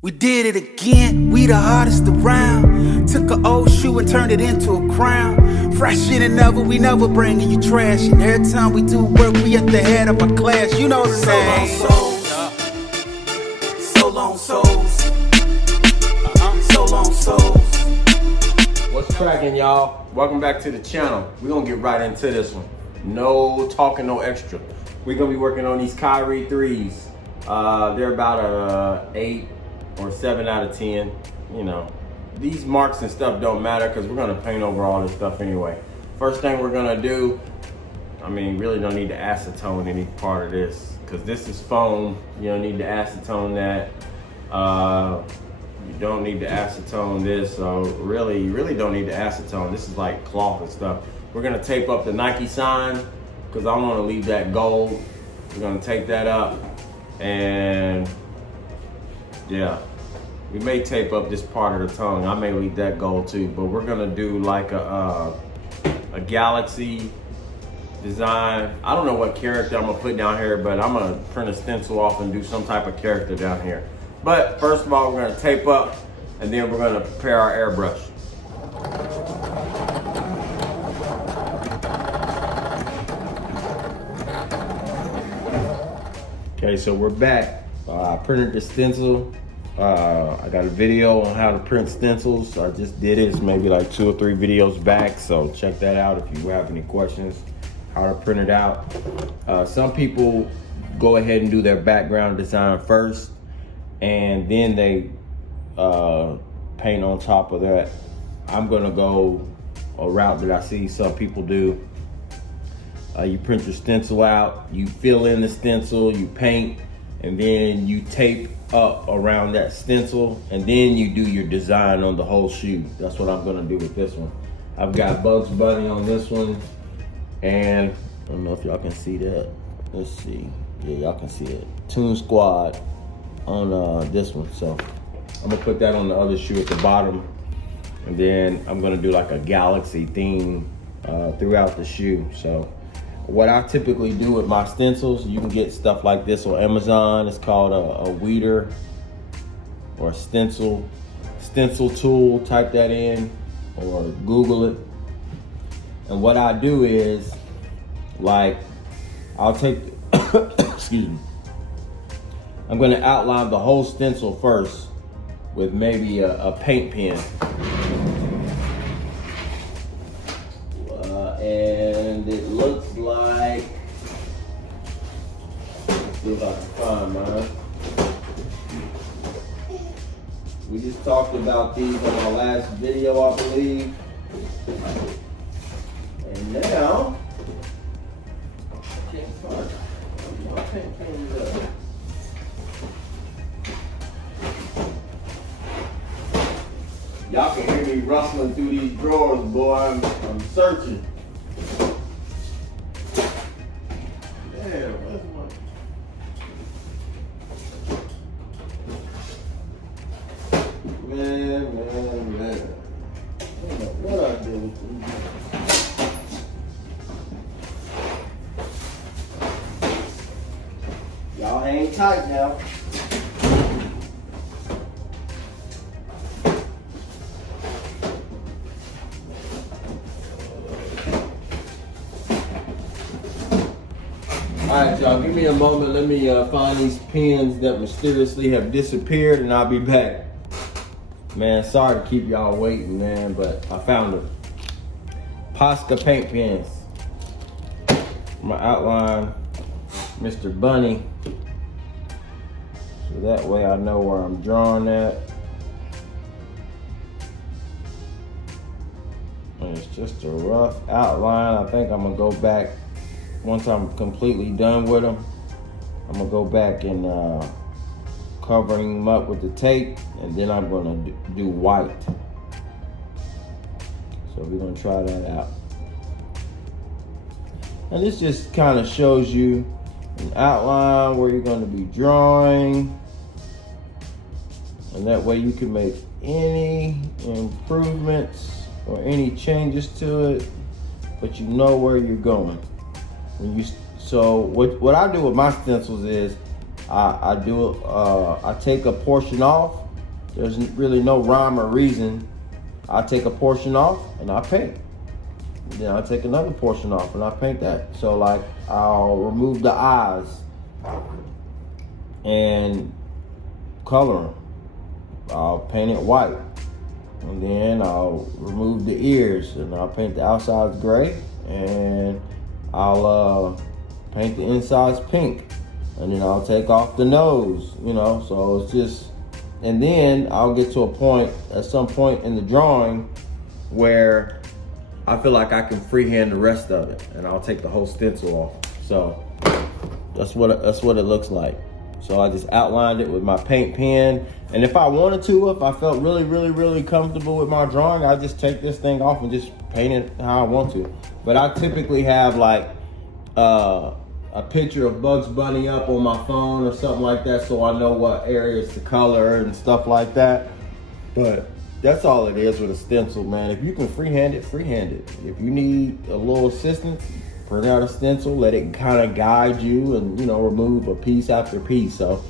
We did it again, we the hardest around. Took an old shoe and turned it into a crown. Fresher than ever, we never bringing you trash. And every time we do work, we at the head of our class. You know the name. So long souls. So long souls. What's cracking, y'all? Welcome back to the channel. We're gonna get right into this one. No talking, no extra. We're gonna be working on these Kyrie 3s. They're about a 8 or 7 out of 10. You know, these marks and stuff don't matter because we're gonna paint over all this stuff anyway. First thing we're gonna do, I mean, really don't need to acetone any part of this because this is foam. You don't need to acetone that. You don't need to acetone this, so really, you really don't need to acetone. This is like cloth and stuff. We're gonna tape up the Nike sign because I want to leave that gold. We're gonna take that up, and yeah, we may tape up this part of the tongue. I may leave that gold too, but we're gonna do like a galaxy design. I don't know what character I'm gonna put down here, but I'm gonna print a stencil off and do some type of character down here. But first of all, we're gonna tape up, and then we're gonna prepare our airbrush. Okay, so we're back. I printed the stencil. I got a video on how to print stencils. I just did it. It's maybe like 2 or 3 videos back, so check that out if you have any questions, how to print it out. Some people go ahead and do their background design first, and then they paint on top of that. I'm gonna go a route that I see some people do. You print your stencil out, you fill in the stencil, you paint, and then you tape up around that stencil, and then you do your design on the whole shoe. That's what I'm gonna do with this one. I've got Bugs Bunny on this one, and I don't know if y'all can see that. Let's see. Yeah, y'all can see it. Toon Squad on this one. So I'm gonna put that on the other shoe at the bottom, and then I'm gonna do like a galaxy theme throughout the shoe. So what I typically do with my stencils, you can get stuff like this on Amazon. It's called a weeder or a stencil tool. Type that in or Google it. And what I do is, like, I'll take, excuse me, I'm gonna outline the whole stencil first with maybe a paint pen. And it looks like, let's see if I can find mine. We just talked about these on our last video, I believe. And now, I can't find my paint pens up. Y'all can hear me rustling through these drawers, boy. I'm searching. Damn, where's my... Man. I don't know what I did with these. Y'all hang tight now. All right, y'all, give me a moment. Let me find these pens that mysteriously have disappeared, and I'll be back. Man, sorry to keep y'all waiting, man, but I found them. Posca paint pens. I'm gonna outline Mr. Bunny, so that way I know where I'm drawing at. And it's just a rough outline. I think I'm gonna go back. Once I'm completely done with them, I'm gonna go back and covering them up with the tape, and then I'm gonna do white. So we're gonna try that out. And this just kind of shows you an outline where you're gonna be drawing, and that way you can make any improvements or any changes to it, but you know where you're going. So what I do with my stencils is I take a portion off there's really no rhyme or reason. I take a portion off and I paint. Then I take another portion off and I paint that. So like I'll remove the eyes and color them. I'll paint it white. And then I'll remove the ears and I'll paint the outsides gray, and I'll paint the insides pink. And then I'll take off the nose, you know, so it's just, and then I'll get to a point, at some point in the drawing, where I feel like I can freehand the rest of it, and I'll take the whole stencil off. So that's what it looks like. So I just outlined it with my paint pen, and if I wanted to, if I felt really comfortable with my drawing, I just take this thing off and just paint it how I want to. But I typically have like a picture of Bugs Bunny up on my phone or something like that, so I know what areas to color and stuff like that. But that's all it is with a stencil, man. If you can freehand it, freehand it. If you need a little assistance, print out a stencil, let it kind of guide you, and, you know, remove a piece after piece. So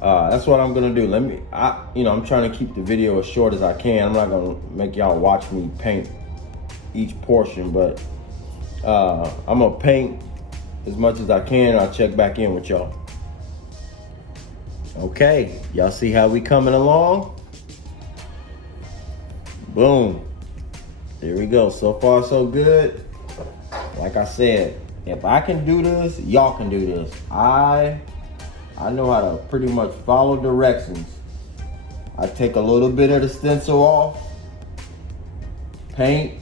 that's what I'm gonna do. I'm trying to keep the video as short as I can. I'm not gonna make y'all watch me paint each portion, but I'm gonna paint as much as I can, and I'll check back in with y'all. Okay, y'all see how we coming along? Boom. There we go. So far, so good. Like I said, if I can do this, y'all can do this. I know how to pretty much follow directions. I take a little bit of the stencil off, paint,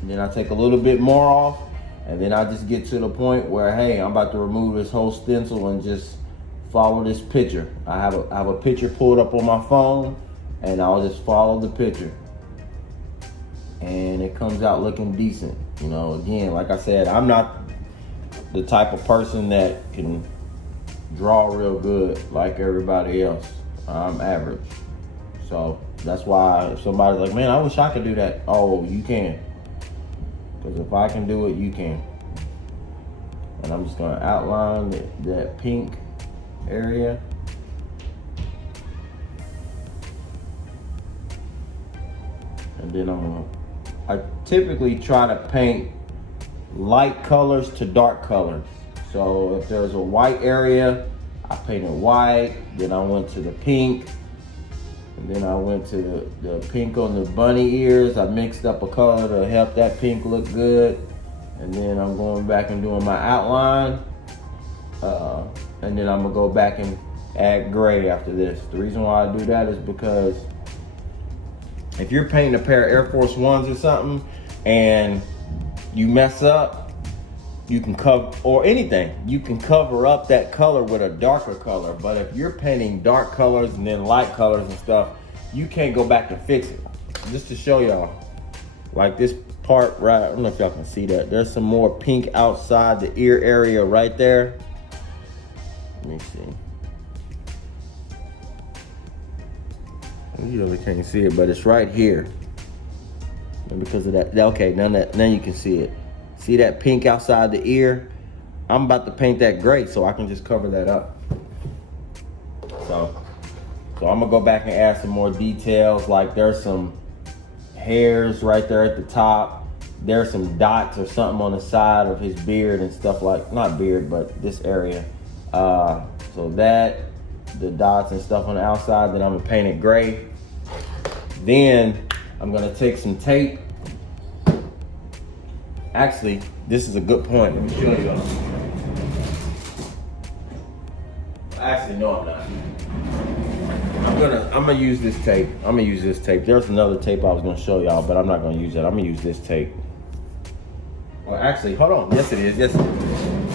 and then I take a little bit more off, and then I just get to the point where, hey, I'm about to remove this whole stencil and just follow this picture. I have a picture pulled up on my phone, and I'll just follow the picture. And it comes out looking decent. You know, again, like I said, I'm not the type of person that can draw real good like everybody else. I'm average. So that's why if somebody's like, man, I wish I could do that. Oh, you can. Because if I can do it, you can. And I'm just gonna outline that pink area. And then I typically try to paint light colors to dark colors. So if there's a white area, I painted white, then I went to the pink, and then I went to the pink on the bunny ears. I mixed up a color to help that pink look good. And then I'm going back and doing my outline. And then I'm gonna go back and add gray after this. The reason why I do that is because if you're painting a pair of Air Force Ones or something and you mess up, you can cover, or anything, you can cover up that color with a darker color. But if you're painting dark colors and then light colors and stuff, you can't go back and fix it. Just to show y'all, like this part right, I don't know if y'all can see that. There's some more pink outside the ear area right there. Let me see. You really can't see it, but it's right here. And because of that, okay, now you can see it. See that pink outside the ear? I'm about to paint that gray so I can just cover that up. So I'm gonna go back and add some more details. Like there's some hairs right there at the top. There's some dots or something on the side of his beard and stuff, like, not beard, but this area. So that, the dots and stuff on the outside, then I'm gonna paint it gray. Then I'm gonna take some tape. Actually, this is a good point. Let me show you. Actually, no, I'm not. I'm gonna use this tape. I'm gonna use this tape. There's another tape I was gonna show y'all, but I'm not gonna use that. I'm gonna use this tape. Well, actually, hold on. Yes, it is. Yes, it is.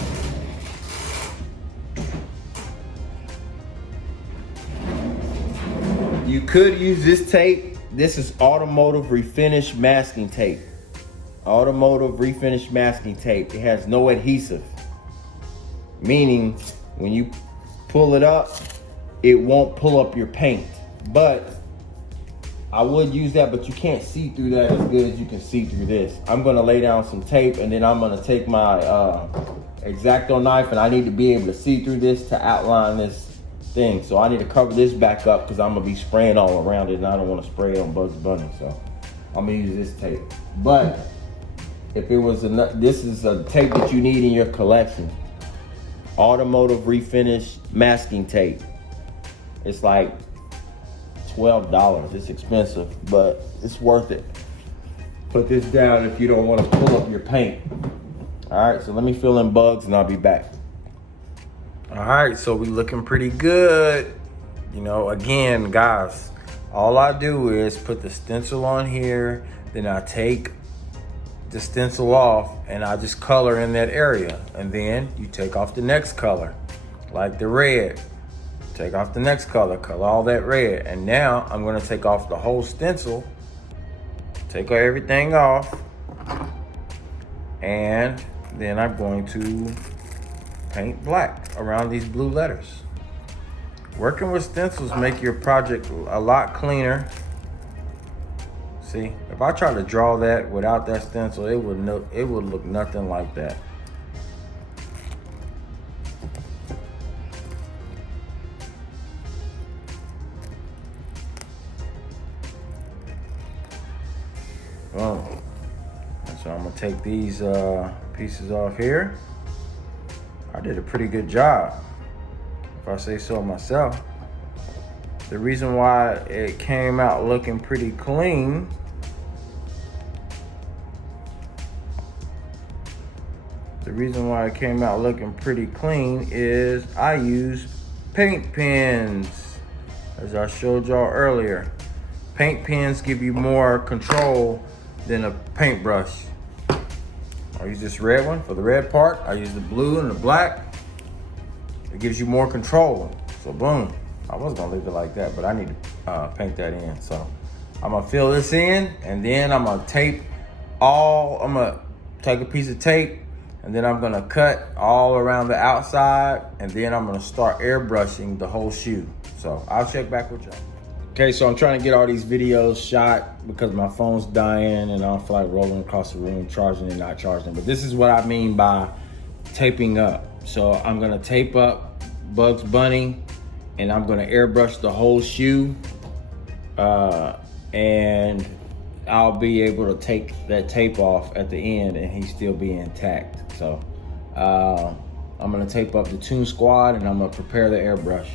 You could use this tape. This is automotive refinish masking tape. Automotive refinish masking tape. It has no adhesive. Meaning, when you pull it up, it won't pull up your paint. But I would use that, but you can't see through that as good as you can see through this. I'm gonna lay down some tape, and then I'm gonna take my X-Acto knife, and I need to be able to see through this to outline this thing. So I need to cover this back up because I'm gonna be spraying all around it, and I don't want to spray it on Bugs Bunny. So I'm gonna use this tape. But if it was this is a tape that you need in your collection. Automotive refinish masking tape. It's like $12. It's expensive, but it's worth it. Put this down if you don't want to pull up your paint. All right, so let me fill in bugs and I'll be back. All right, so we looking pretty good. You know, again, guys, all I do is put the stencil on here, then I take the stencil off and I just color in that area. And then you take off the next color, like the red. Take off the next color, color all that red. And now I'm gonna take off the whole stencil, take everything off, and then I'm going to paint black around these blue letters. Working with stencils make your project a lot cleaner. See, if I try to draw that without that stencil, it would look nothing like that. Well, so I'm gonna take these pieces off here. I did a pretty good job, if I say so myself. The reason why it came out looking pretty clean is I use paint pens, as I showed y'all earlier. Paint pens give you more control than a paintbrush. I use this red one for the red part. I use the blue and the black. It gives you more control. So boom. I was gonna leave it like that, but I need to paint that in. So I'm gonna fill this in, and then I'm gonna take a piece of tape, and then I'm gonna cut all around the outside, and then I'm gonna start airbrushing the whole shoe. So I'll check back with y'all. Okay, so I'm trying to get all these videos shot because my phone's dying and I don't feel like rolling across the room, charging and not charging. But this is what I mean by taping up. So I'm gonna tape up Bugs Bunny, and I'm gonna airbrush the whole shoe, and I'll be able to take that tape off at the end and he still be intact. So I'm gonna tape up the Toon Squad and I'm gonna prepare the airbrush.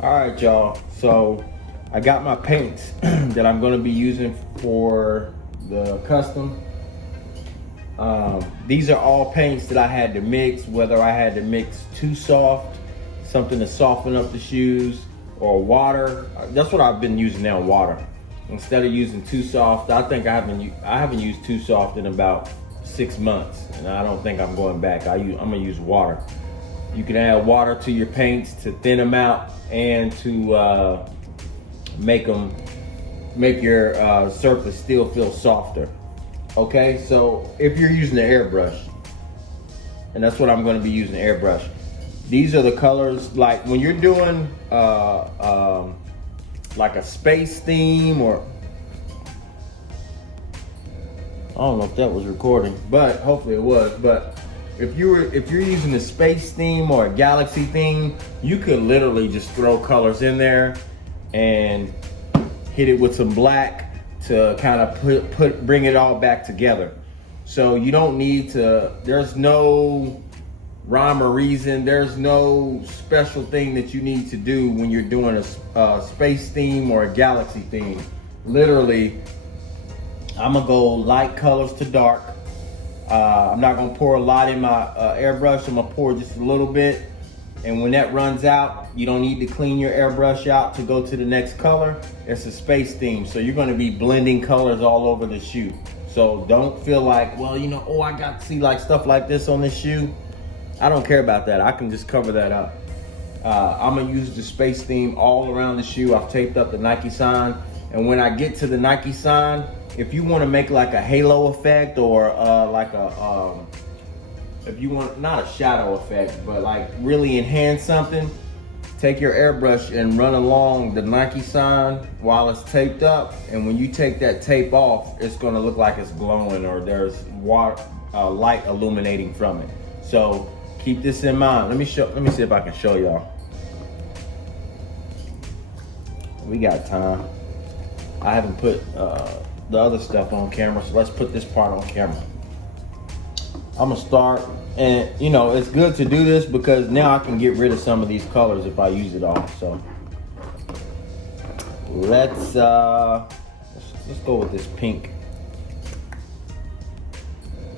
All right, y'all, so I got my paints that I'm gonna be using for the custom. These are all paints that I had to mix, whether I had to mix too soft, something to soften up the shoes, or water. That's what I've been using now, water. Instead of using too soft, I think I haven't used too soft in about 6 months, and I don't think I'm going back. I'm gonna use water. You can add water to your paints to thin them out and to make your surface still feel softer. Okay, so if you're using the airbrush, and that's what I'm going to be using, airbrush. These are the colors, like when you're doing like a space theme, or I don't know if that was recording, but hopefully it was. But if you're using a space theme or a galaxy theme, you could literally just throw colors in there and hit it with some black to kind of bring it all back together. So you don't need to, there's no rhyme or reason, there's no special thing that you need to do when you're doing a space theme or a galaxy theme. Literally, I'm gonna go light colors to dark. I'm not gonna pour a lot in my airbrush. I'm gonna pour just a little bit. And when that runs out, you don't need to clean your airbrush out to go to the next color. It's a space theme, so you're gonna be blending colors all over the shoe. So don't feel like, well, you know, oh, I got to see like stuff like this on this shoe. I don't care about that. I can just cover that up. I'm gonna use the space theme all around the shoe. I've taped up the Nike sign. And when I get to the Nike sign, if you wanna make like a halo effect, or like a, if you want, not a shadow effect, but like really enhance something, take your airbrush and run along the Nike sign while it's taped up. And when you take that tape off, it's gonna look like it's glowing, or there's water, light illuminating from it. So keep this in mind. Let me see if I can show y'all. We got time. I haven't put the other stuff on camera, so let's put this part on camera. I'm gonna start, and you know, it's good to do this because now I can get rid of some of these colors if I use it all. So let's go with this pink.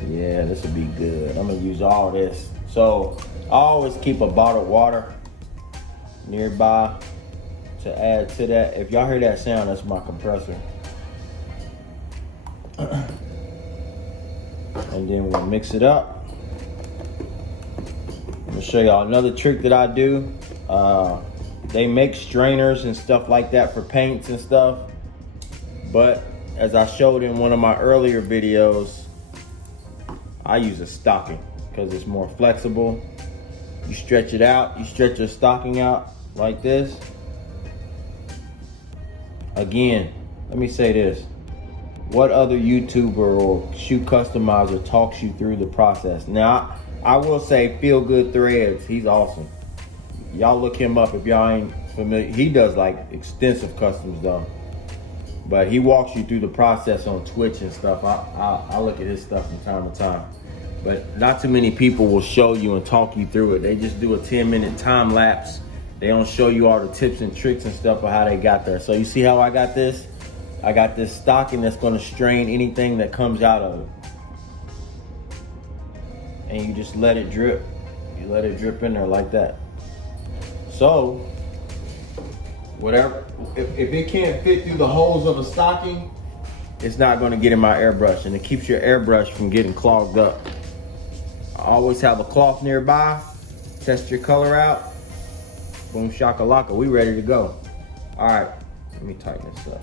Yeah, this will be good. I'm gonna use all this. So I always keep a bottle of water nearby to add to that. If y'all hear that sound, that's my compressor. And then we'll mix it up. I'm gonna show y'all another trick that I do. They make strainers and stuff like that for paints and stuff. But as I showed in one of my earlier videos, I use a stocking because it's more flexible. You stretch it out, you stretch your stocking out like this. Again, let me say this. What other YouTuber or shoe customizer talks you through the process? Now, I will say Feel Good Threads, he's awesome. Y'all look him up if y'all ain't familiar. He does like extensive customs though. But he walks you through the process on Twitch and stuff. I look at his stuff from time to time. But not too many people will show you and talk you through it. They just do a 10-minute time lapse. They don't show you all the tips and tricks and stuff of how they got there. So you see how I got this? I got this stocking that's gonna strain anything that comes out of it. And you just let it drip. You let it drip in there like that. So, whatever, if it can't fit through the holes of a stocking, it's not gonna get in my airbrush, and it keeps your airbrush from getting clogged up. I always have a cloth nearby. Test your color out. Boom shakalaka, we ready to go. All right, let me tighten this up.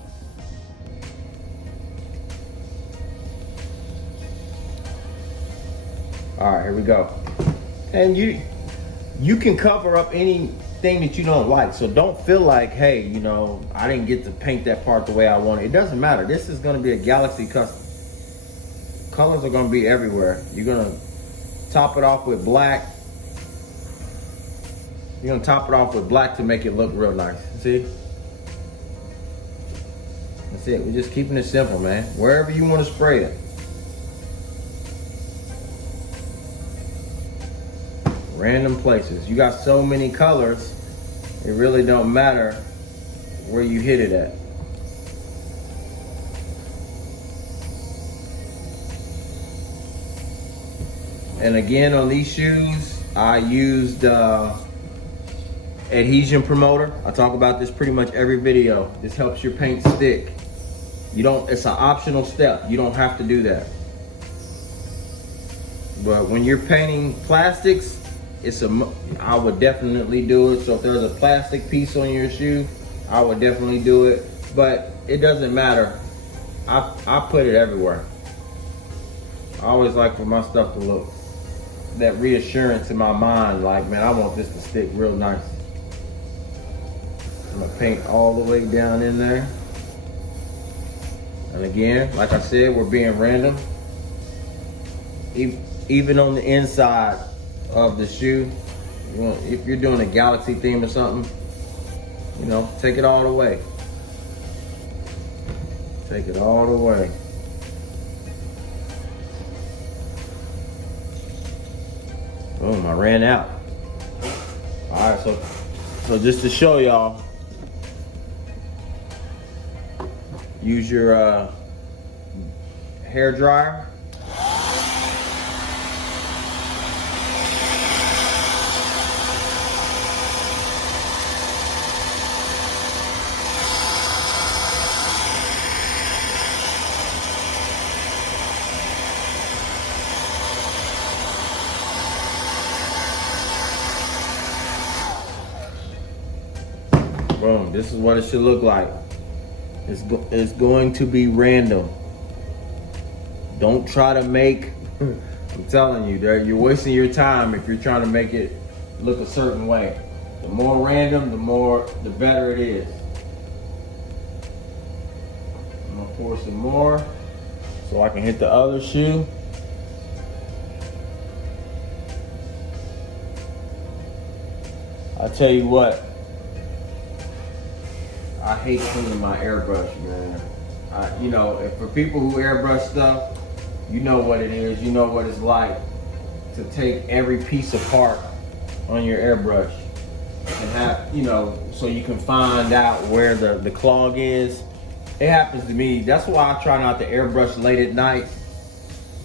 All right, here we go. And you can cover up anything that you don't like. So don't feel like, hey, you know, I didn't get to paint that part the way I wanted. It doesn't matter. This is gonna be a Galaxy custom. Colors are gonna be everywhere. You're gonna top it off with black. You're gonna top it off with black to make it look real nice. See? That's it. We're just keeping it simple, man. Wherever you wanna spray it. Random places. You got so many colors, it really don't matter where you hit it at. And again, on these shoes, I used Adhesion Promoter. I talk about this pretty much every video. This helps your paint stick. It's an optional step. You don't have to do that. But when you're painting plastics, I would definitely do it. So if there's a plastic piece on your shoe, I would definitely do it. But it doesn't matter. I put it everywhere. I always like for my stuff to look that reassurance in my mind, like, man, I want this to stick real nice. I'm gonna paint all the way down in there. And again, like I said, we're being random. Even on the inside of the shoe, if you're doing a Galaxy theme or something, you know, take it all the way. Take it all the way. Boom, I ran out. All right, so just to show y'all, use your hair dryer. Boom, this is what it should look like. It's going to be random. Don't try to make, I'm telling you, you're wasting your time if you're trying to make it look a certain way. The more random, the better it is. I'm gonna pour some more so I can hit the other shoe. I tell you what, I hate cleaning my airbrush, man. You know, if for people who airbrush stuff, you know what it is. You know what it's like to take every piece apart on your airbrush and have, you know, so you can find out where the clog is. It happens to me. That's why I try not to airbrush late at night,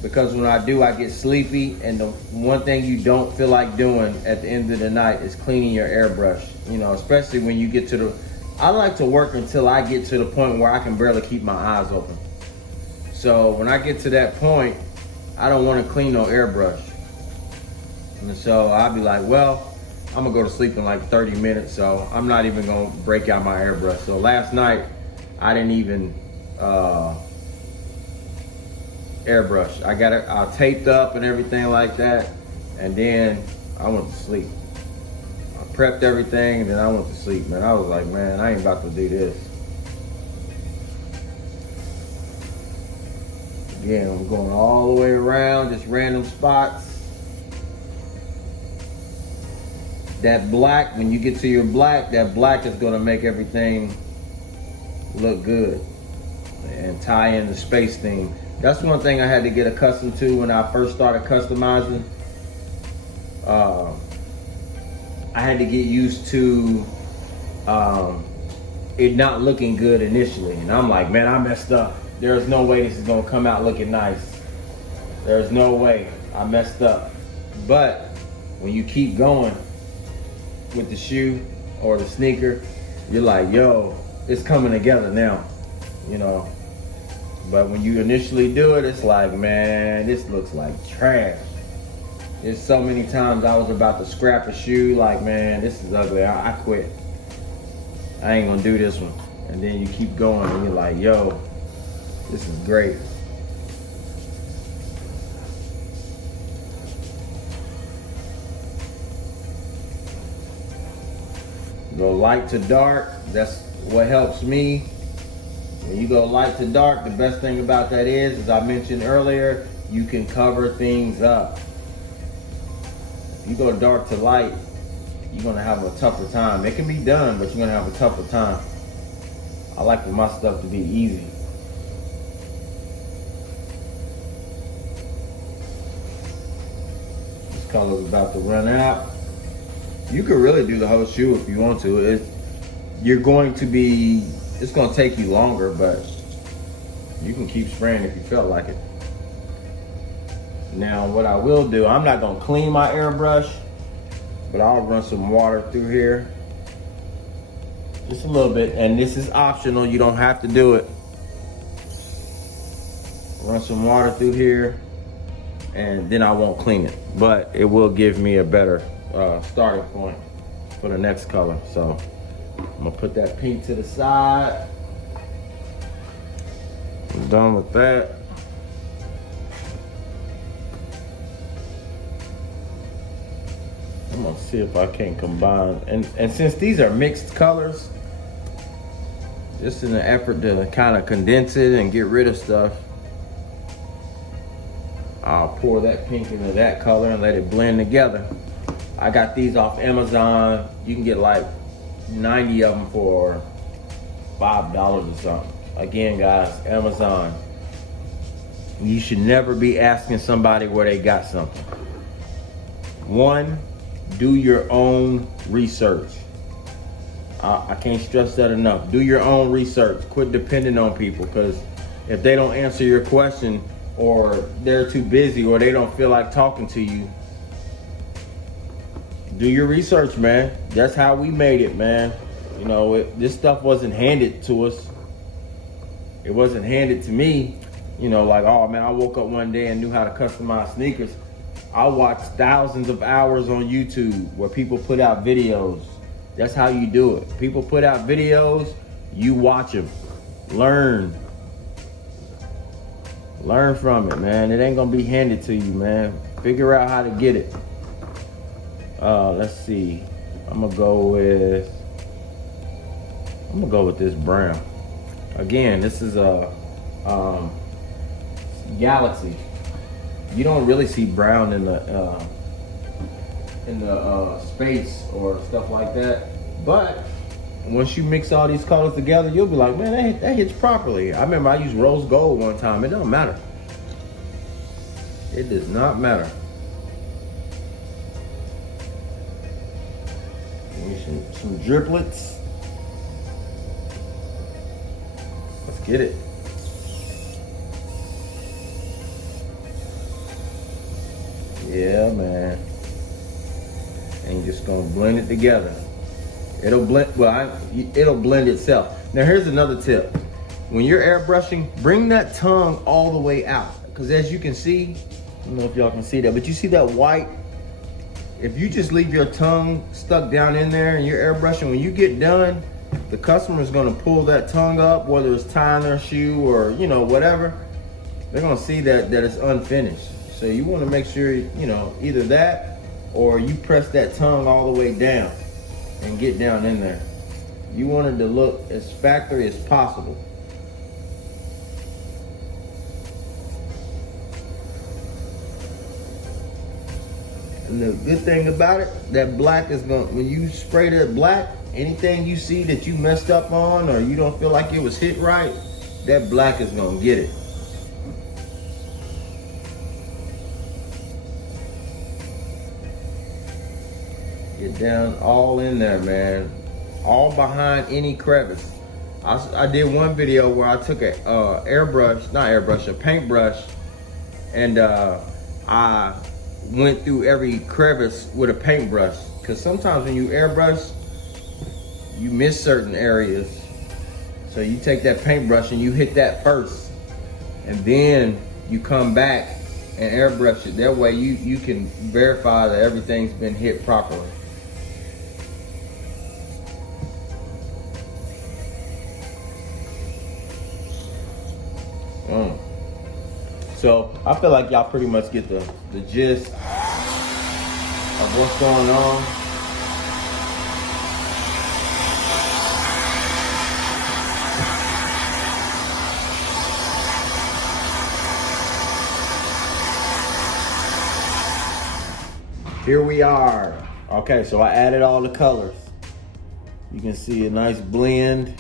because when I do, I get sleepy, and the one thing you don't feel like doing at the end of the night is cleaning your airbrush. You know, especially when you get to the, I like to work until I get to the point where I can barely keep my eyes open. So when I get to that point, I don't want to clean no airbrush. And so I'll be like, well, I'm gonna go to sleep in like 30 minutes, so I'm not even gonna break out my airbrush. So last night, I didn't even airbrush. I got it taped up and everything like that, and then I went to sleep. I prepped everything, and then I went to sleep, man. I was like, man, I ain't about to do this. Again, I'm going all the way around, just random spots. That black, when you get to your black, that black is gonna make everything look good and tie in the space theme. That's one thing I had to get accustomed to when I first started customizing. I had to get used to it not looking good initially. And I'm like, man, I messed up. There's no way this is gonna come out looking nice. There's no way, I messed up. But when you keep going with the shoe or the sneaker, you're like, yo, it's coming together now, you know. But when you initially do it, it's like, man, this looks like trash. There's so many times I was about to scrap a shoe, like, man, this is ugly, I quit. I ain't gonna do this one. And then you keep going and you're like, yo, this is great. Go light to dark, that's what helps me. When you go light to dark, the best thing about that is, as I mentioned earlier, you can cover things up. If you go dark to light, you're gonna have a tougher time. It can be done, but you're gonna have a tougher time. I like for my stuff to be easy. This color's about to run out. You could really do the whole shoe if you want to. You're going to be, it's gonna take you longer, but you can keep spraying if you felt like it. Now what I will do, I'm not gonna clean my airbrush, but I'll run some water through here. Just a little bit, and this is optional, you don't have to do it. Run some water through here, and then I won't clean it, but it will give me a better starting point for the next color. So I'm gonna put that pink to the side. I'm done with that. I'm gonna see if I can combine, and since these are mixed colors, just in an effort to kind of condense it and get rid of stuff, I'll pour that pink into that color and let it blend together. I got these off Amazon. You can get like 90 of them for $5 or something. Again, guys, Amazon. You should never be asking somebody where they got something. One, do your own research. I can't stress that enough. Do your own research. Quit depending on people, because if they don't answer your question, or they're too busy, or they don't feel like talking to you, do your research, man. That's how we made it, man. You know, this stuff wasn't handed to us. It wasn't handed to me. You know, like, oh man, I woke up one day and knew how to customize sneakers. I watched thousands of hours on YouTube where people put out videos. That's how you do it. People put out videos, you watch them. Learn. Learn from it, man. It ain't gonna be handed to you, man. Figure out how to get it. Let's see. I'm gonna go with this brown. Again, this is a Galaxy. You don't really see brown in the space or stuff like that, but once you mix all these colors together, you'll be like, man, that hits properly. I remember I used rose gold one time. It don't matter. It does not matter. Some driplets. Let's get it. Yeah, man. And you're just gonna blend it together. It'll blend, it'll blend itself. Now here's another tip. When you're airbrushing, bring that tongue all the way out. Because as you can see, I don't know if y'all can see that, but you see that white? If you just leave your tongue stuck down in there and you're airbrushing, when you get done, the customer is gonna pull that tongue up, whether it's tying their shoe or, you know, whatever. They're gonna see that it's unfinished. So you wanna make sure, you know, either that or you press that tongue all the way down and get down in there. You want it to look as factory as possible. And the good thing about it, that black is gonna, when you spray that black, anything you see that you messed up on or you don't feel like it was hit right, that black is gonna get it. Get down all in there, man. All behind any crevice. I did one video where I took a a paintbrush, and I went through every crevice with a paintbrush. Because sometimes when you airbrush, you miss certain areas. So you take that paintbrush and you hit that first, and then you come back and airbrush it. That way you can verify that everything's been hit properly. So I feel like y'all pretty much get the gist of what's going on. Here we are. Okay, so I added all the colors. You can see a nice blend.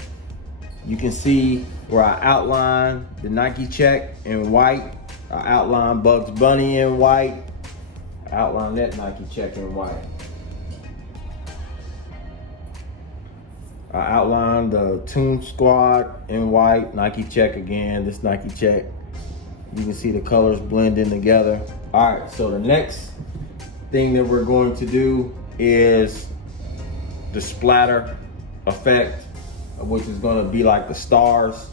You can see where I outline the Nike check in white. I outline Bugs Bunny in white. I outline that Nike check in white. I outline the Toon Squad in white. Nike check again, this Nike check. You can see the colors blending together. All right, so the next thing that we're going to do is the Splatter Effect, which is gonna be like the stars.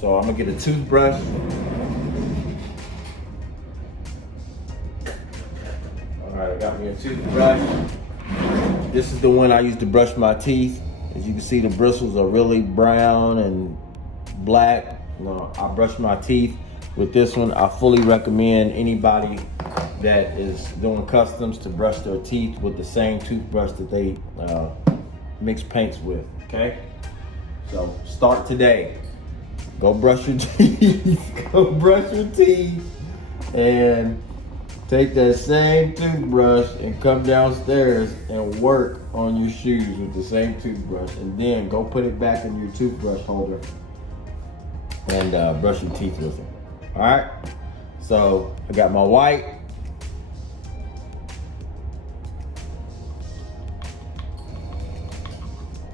So I'm gonna get a toothbrush. All right, I got me a toothbrush. This is the one I use to brush my teeth. As you can see, the bristles are really brown and black. You know, I brush my teeth with this one. I fully recommend anybody that is doing customs to brush their teeth with the same toothbrush that they mix paints with, okay? So start today. Go brush your teeth. Go brush your teeth and take that same toothbrush and come downstairs and work on your shoes with the same toothbrush, and then go put it back in your toothbrush holder and brush your teeth with it. All right, so I got my white.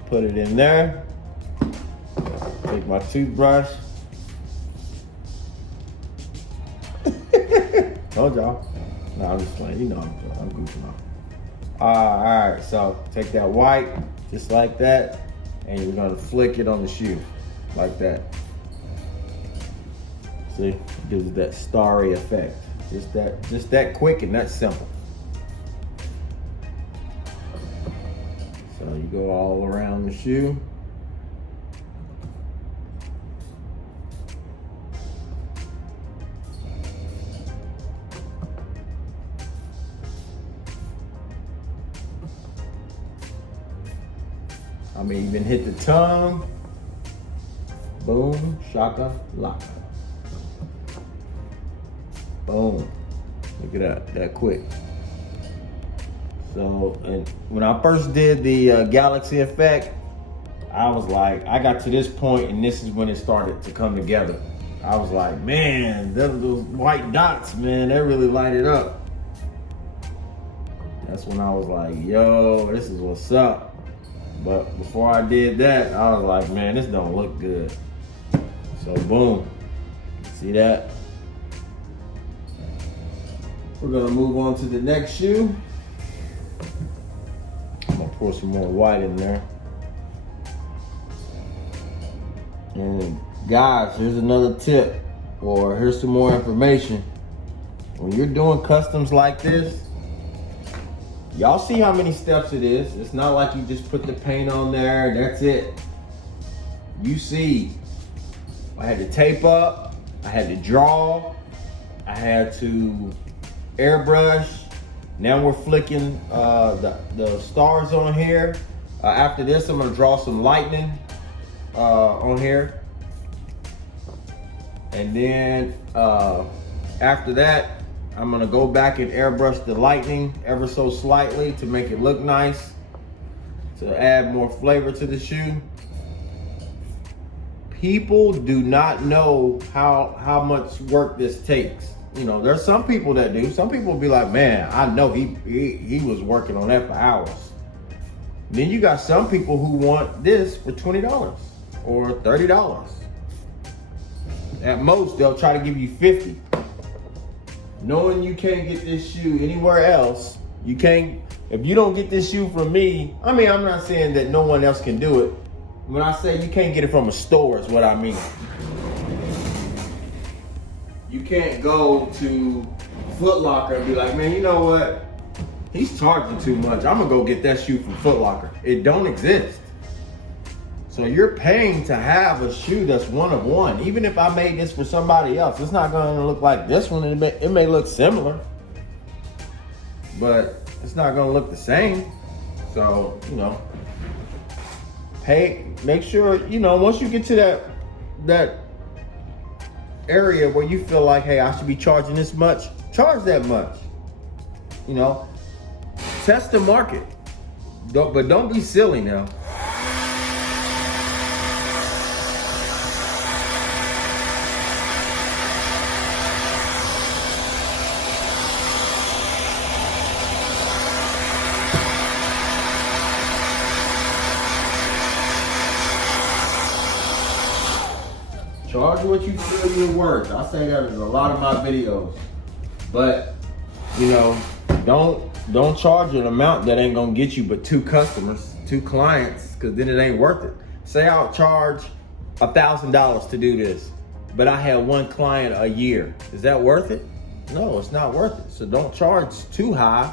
Put it in there. Take my toothbrush. Told y'all. No, I'm just playing. You know I'm goofing off. All right, so take that white, just like that, and you're gonna flick it on the shoe, like that. See, it gives it that starry effect. Just that quick and that simple. So you go all around the shoe. I may even hit the tongue. Boom, shaka, laka. Boom. Look at that quick. So, and when I first did the Galaxy effect, I was like, I got to this point and this is when it started to come together. I was like, man, those white dots, man, they really light it up. That's when I was like, yo, this is what's up. But before I did that, I was like, man, this don't look good. So boom, see that? We're gonna move on to the next shoe. I'm gonna pour some more white in there. And guys, here's another tip, or here's some more information. When you're doing customs like this, y'all see how many steps it is. It's not like you just put the paint on there, that's it. You see, I had to tape up, I had to draw, I had to airbrush. Now we're flicking the stars on here. After this, I'm gonna draw some lightning on here. And then after that, I'm gonna go back and airbrush the lightning ever so slightly to make it look nice, to add more flavor to the shoe. People do not know how much work this takes. You know, there's some people that do. Some people will be like, man, I know he was working on that for hours. Then you got some people who want this for $20 or $30. At most, they'll try to give you $50. Knowing you can't get this shoe anywhere else, you can't, if you don't get this shoe from me, I mean, I'm not saying that no one else can do it. When I say you can't get it from a store is what I mean. You can't go to Foot Locker and be like, man, you know what? He's charging too much. I'm gonna go get that shoe from Foot Locker. It don't exist. So you're paying to have a shoe that's one of one. Even if I made this for somebody else, it's not gonna look like this one. It may look similar, but it's not gonna look the same. So, you know, make sure, you know, once you get to that area where you feel like, hey, I should be charging this much, charge that much. You know, test the market, but don't be silly now. Charge what you feel you're worth. I say that in a lot of my videos. But, you know, don't charge an amount that ain't gonna get you but 2 customers, 2 clients, because then it ain't worth it. Say I'll charge $1,000 to do this, but I had 1 client a year. Is that worth it? No, it's not worth it. So don't charge too high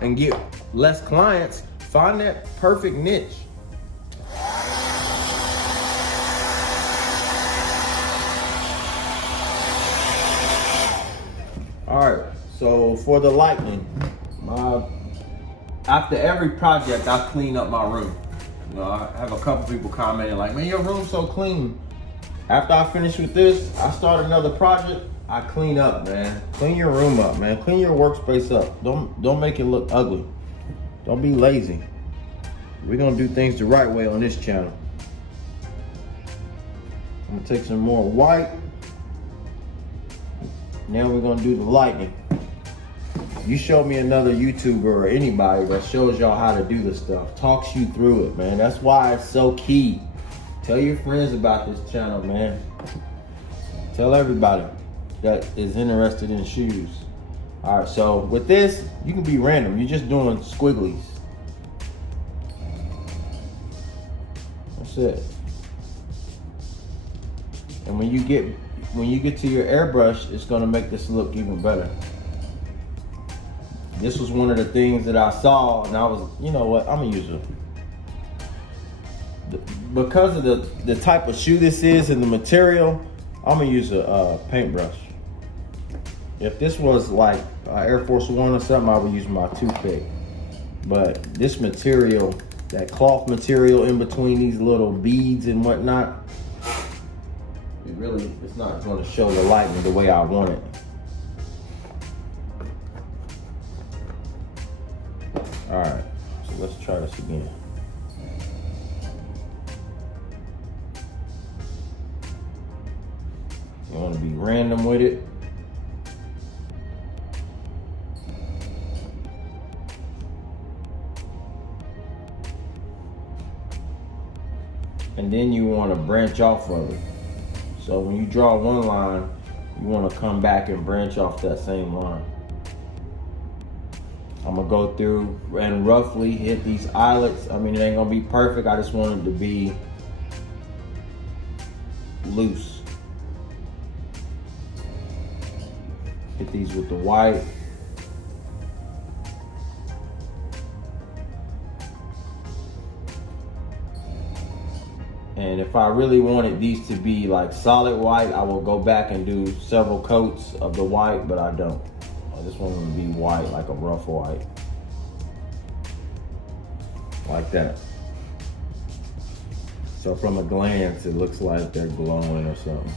and get less clients. Find that perfect niche. All right, so for the lightning, after every project, I clean up my room. You know, I have a couple people commenting like, man, your room's so clean. After I finish with this, I start another project, I clean up, man. Clean your room up, man. Clean your workspace up. Don't make it look ugly. Don't be lazy. We're gonna do things the right way on this channel. I'm gonna take some more white. Now we're gonna do the lightning. You show me another YouTuber or anybody that shows y'all how to do this stuff, talks you through it, man. That's why it's so key. Tell your friends about this channel, man. Tell everybody that is interested in shoes. All right, so with this, you can be random. You're just doing squigglies. That's it. And when you get to your airbrush, it's gonna make this look even better. This was one of the things that I saw, and I was, you know what, I'm gonna use it. Because of the type of shoe this is and the material, I'm gonna use a paintbrush. If this was like Air Force One or something, I would use my toothpick. But this material, that cloth material in between these little beads and whatnot, it's not going to show the lightning the way I want it. All right, so let's try this again. You want to be random with it. And then you want to branch off of it. So when you draw one line, you want to come back and branch off that same line. I'm gonna go through and roughly hit these eyelets. I mean, it ain't gonna be perfect. I just want it to be loose. Hit these with the white. And if I really wanted these to be like solid white, I will go back and do several coats of the white, but I don't. I just want them to be white, like a rough white. Like that. So from a glance, it looks like they're glowing or something.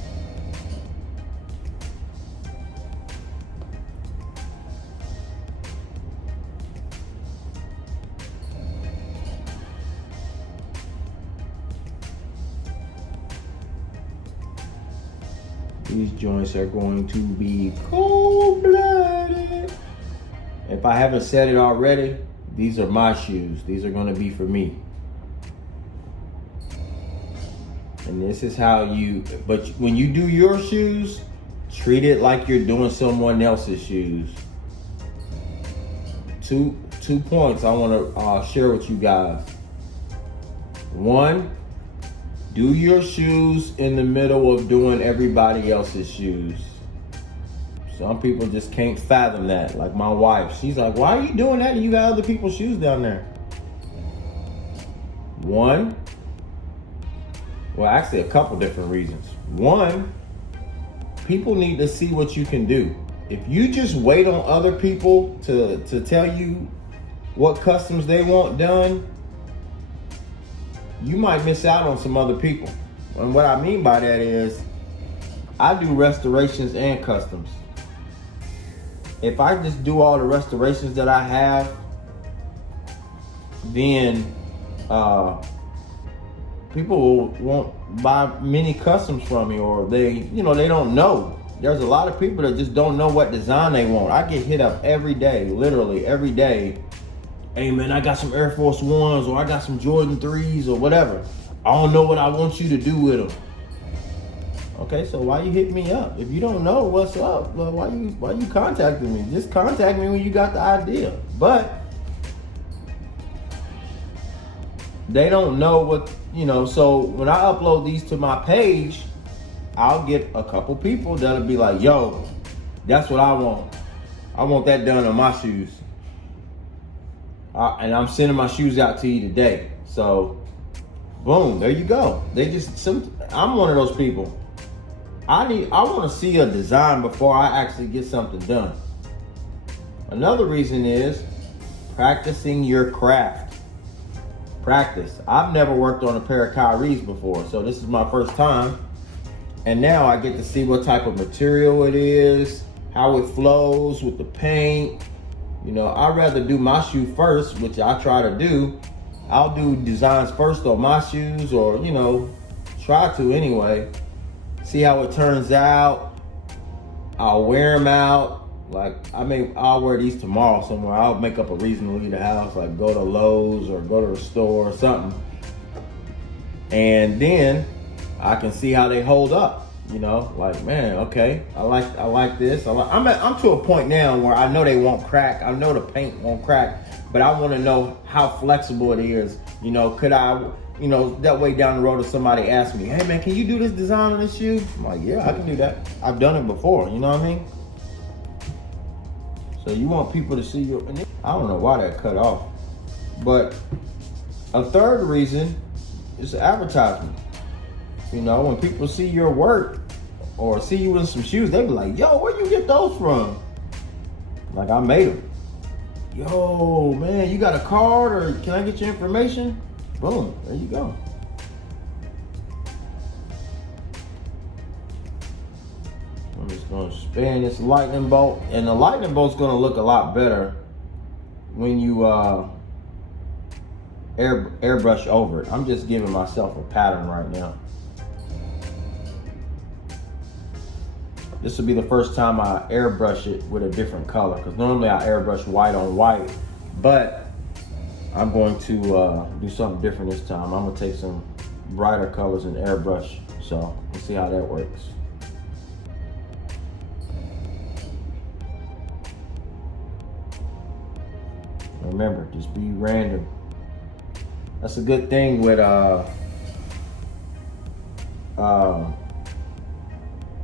These joints are going to be cold-blooded. If I haven't said it already, these are my shoes. These are going to be for me. And this is how you, but when you do your shoes, treat it like you're doing someone else's shoes. Two points I want to share with you guys. One, do your shoes in the middle of doing everybody else's shoes. Some people just can't fathom that. Like my wife, she's like, why are you doing that? You got other people's shoes down there. One, well, actually a couple different reasons. One, people need to see what you can do. If you just wait on other people to tell you what customs they want done, you might miss out on some other people. And what I mean by that is, I do restorations and customs. If I just do all the restorations that I have, then people won't buy many customs from me, or they don't know. There's a lot of people that just don't know what design they want. I get hit up every day, literally every day. Hey man, I got some Air Force Ones, or I got some Jordan 3s, or whatever. I don't know what I want you to do with them. Okay, so why you hit me up? If you don't know what's up, well, why you contacting me? Just contact me when you got the idea. But they don't know what, so when I upload these to my page, I'll get a couple people that'll be like, yo, that's what I want. I want that done on my shoes. And I'm sending my shoes out to you today. So, boom, there you go. I'm one of those people. I want to see a design before I actually get something done. Another reason is practicing your craft. Practice. I've never worked on a pair of Kyrie's before, so this is my first time. And now I get to see what type of material it is, how it flows with the paint. I'd rather do my shoe first, which I try to do. I'll do designs first on my shoes, or, try to anyway. See how it turns out. I'll wear them out. Like, I'll wear these tomorrow somewhere. I'll make up a reason to leave the house, like go to Lowe's or go to the store or something. And then I can see how they hold up. Like, man, okay, I like this. I'm to a point now where I know they won't crack. I know the paint won't crack, but I want to know how flexible it is. Could I, that way down the road if somebody asks me, hey man, can you do this design on this shoe? I'm like, yeah, I can do that. I've done it before, you know what I mean? So you want people to see your, I don't know why that cut off. But a third reason is advertisement. When people see your work or see you in some shoes, they be like, yo, where you get those from? Like, I made them. Yo, man, you got a card, or can I get your information? Boom, there you go. I'm just gonna span this lightning bolt, and the lightning bolt's gonna look a lot better when you airbrush over it. I'm just giving myself a pattern right now. This will be the first time I airbrush it with a different color, because normally I airbrush white on white, but I'm going to do something different this time. I'm gonna take some brighter colors and airbrush, so we'll see how that works. Remember, just be random. That's a good thing with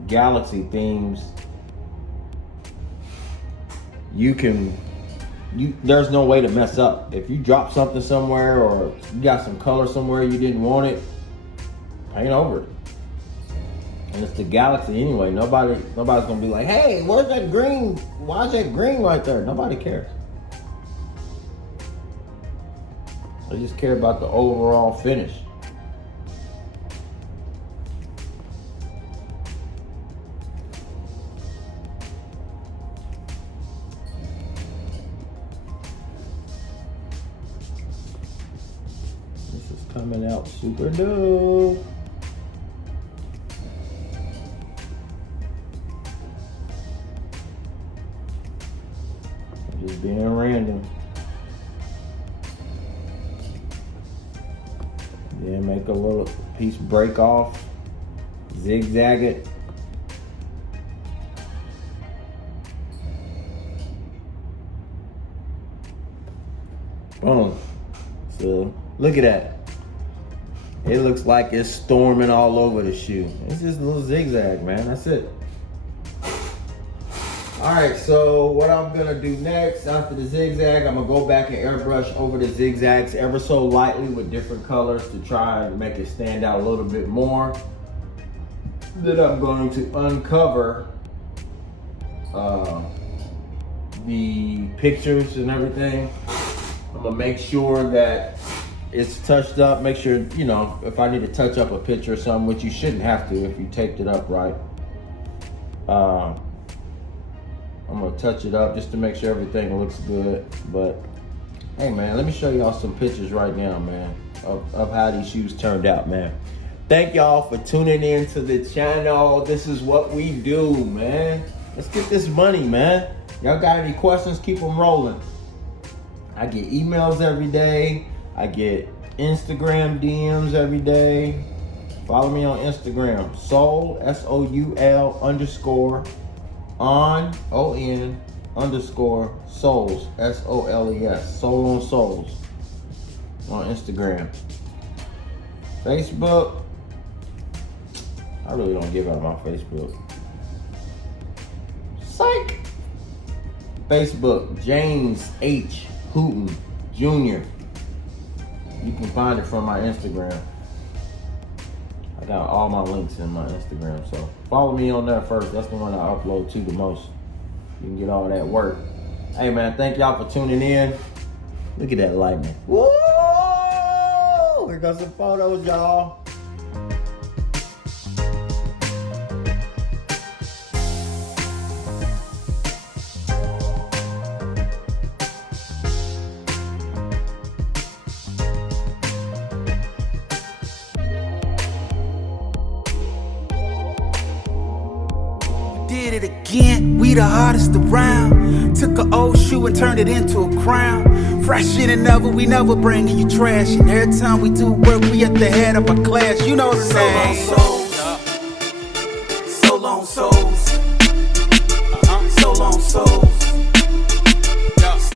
Galaxy themes. There's no way to mess up. If you drop something somewhere or you got some color somewhere you didn't want it, paint over it. And it's the Galaxy anyway. Nobody's gonna be like, hey, where's that green? Why is that green right there? Nobody cares. They just care about the overall finish. This is coming out super dope. Just being random. Then make a little piece break off, zigzag it. Boom. So look at that. It looks like it's storming all over the shoe. It's just a little zigzag, man. That's it. All right, so what I'm gonna do next after the zigzag, I'm gonna go back and airbrush over the zigzags ever so lightly with different colors to try and make it stand out a little bit more. Then I'm going to uncover the pictures and everything. I'm gonna make sure that it's touched up. Make sure, you know, if I need to touch up a picture or something, which you shouldn't have to if you taped it up right. I'm gonna touch it up just to make sure everything looks good. But hey man, let me show y'all some pictures right now, man, of how these shoes turned out, man. Thank y'all for tuning in to the channel. This is what we do, man. Let's get this money, man. Y'all got any questions, keep them rolling. I get emails every day. I get Instagram DMs every day. Follow me on Instagram, Soul, S-O-U-L _ on _souls, S-O-L-E-S, Soul on Souls on Instagram. Facebook, I really don't give out my Facebook. Psych. Facebook, James H. Hooten Jr. You can find it from my Instagram. I got all my links in my Instagram, so follow me on there first. That's the one I upload to the most. You can get all that work. Hey man, thank y'all for tuning in. Look at that lightning. Whoa! Here goes some photos, y'all. Did it again, we the hardest around. Took an old shoe and turned it into a crown. Fresh in and never, we never bringing you trash. And every time we do work, we at the head of our class. You know the name. So long souls,